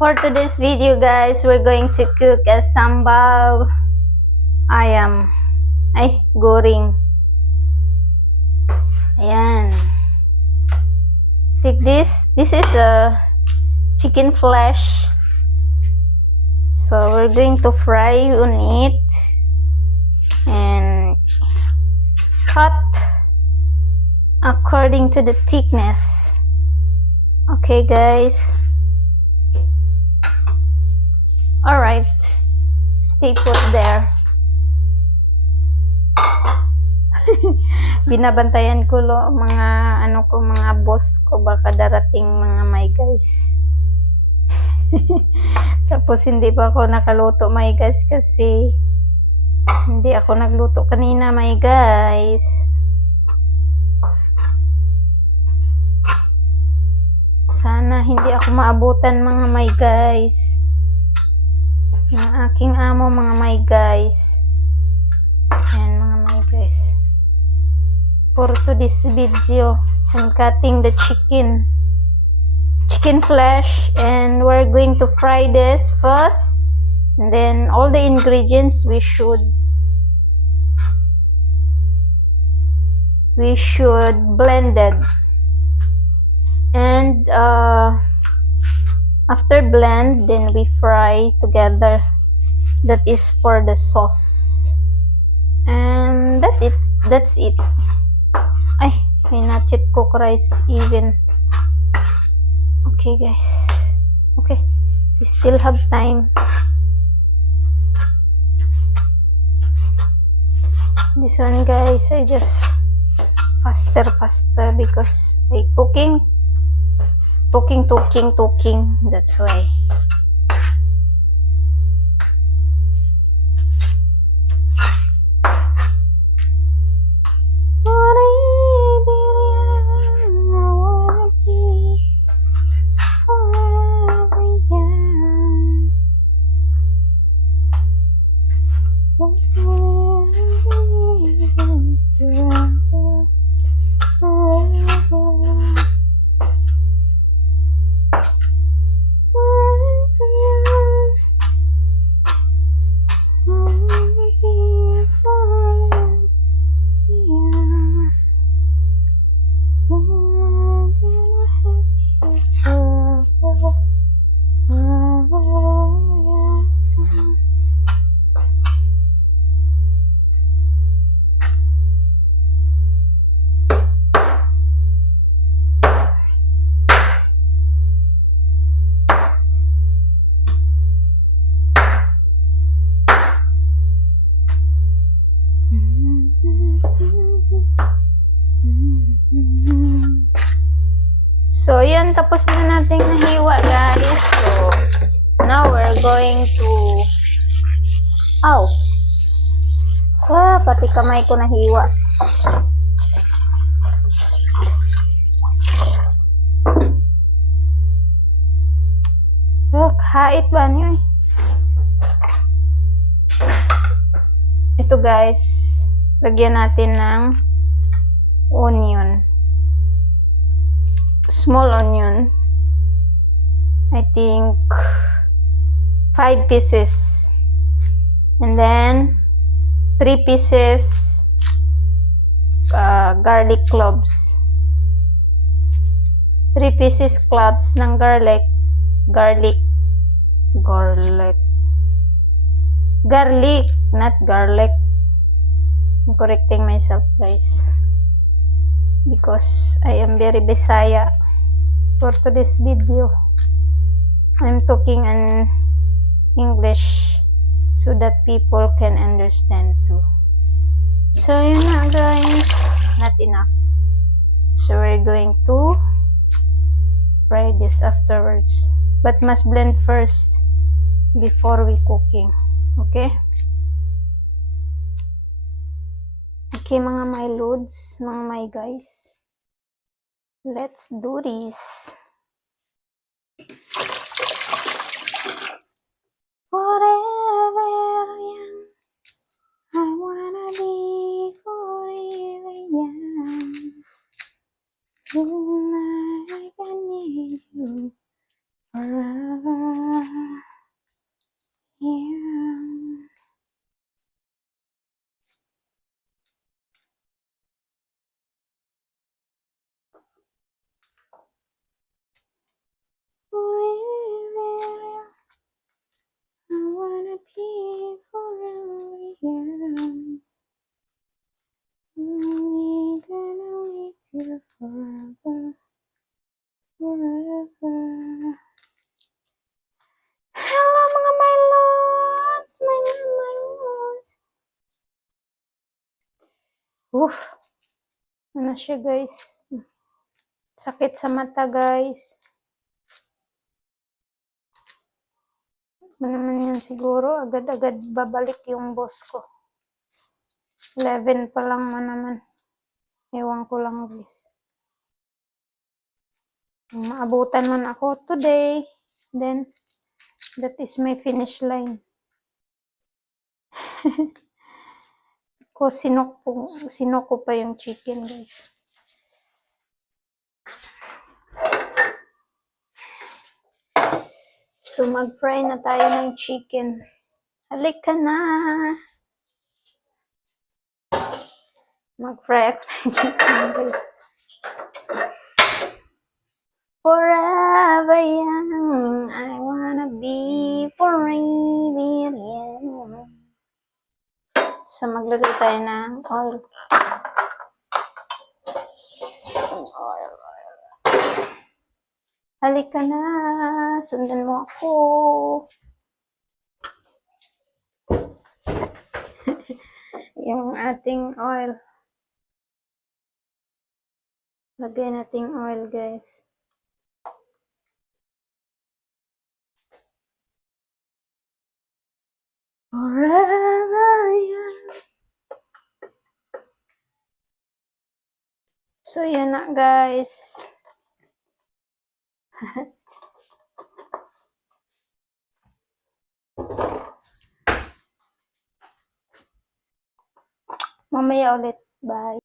For today's video guys, we're going to cook a sambal ayam. Ay, goring. Ayan. Take this. This is a chicken flesh. So we're going to fry on it and cut according to the thickness. Okay guys. Alright. Stay put there. Binabantayan ko mga mga boss ko baka darating mga my guys. Tapos hindi pa ako nakaluto my guys kasi hindi ako nagluto kanina my guys. Sana hindi ako maabutan mga my guys ng aking amo mga my guys. Ayan mga my guys. For today's video, I'm cutting the chicken flesh and we're going to fry this first, and then all the ingredients we should blend it, and after blend then we fry together. That is for the sauce, and that's it. Ay, may nachit cook rice even. Okay guys, okay, we still have time. This one guys, I just faster because I talking, that's why. So, yan, tapos na natin nahiwa, guys. So, now we're going to... pati kamay ko nahiwa. Look, hait ba niyo? Ito, guys. Lagyan natin ng onion. Small onion, I think 5 pieces, and then 3 pieces garlic cloves, 3 pieces cloves ng garlic, not garlic. I'm correcting myself guys because I am very Bisaya. For today's video, I'm talking in English so that people can understand too. So yun na guys, not enough. So we're going to fry this afterwards, but must blend first before we cooking. Okay? Okay mga my loads, mga my guys. Let's do this. Forever young, I wanna be forever young. Tonight I can need you forever. forever. Hello mga my loves, my loves. Ano siya guys? Sakit sa mata guys. Ano naman yan siguro, agad-agad babalik yung boss ko. 11 pa lang naman. Ewan ko lang guys. Maabutan man ako today. Then, that is my finish line. Sinoko pa yung chicken guys. So, mag-fry na tayo ng chicken. Halika na! Mag-fry ako ng chicken guys. Forever young, I wanna be forever young. So, maglagay tayo ng oil. Halika na, sundan mo ako. Yung ating oil. Lagay nating oil guys. Forever young. So, yan na guys. Mamaya ulit. Bye.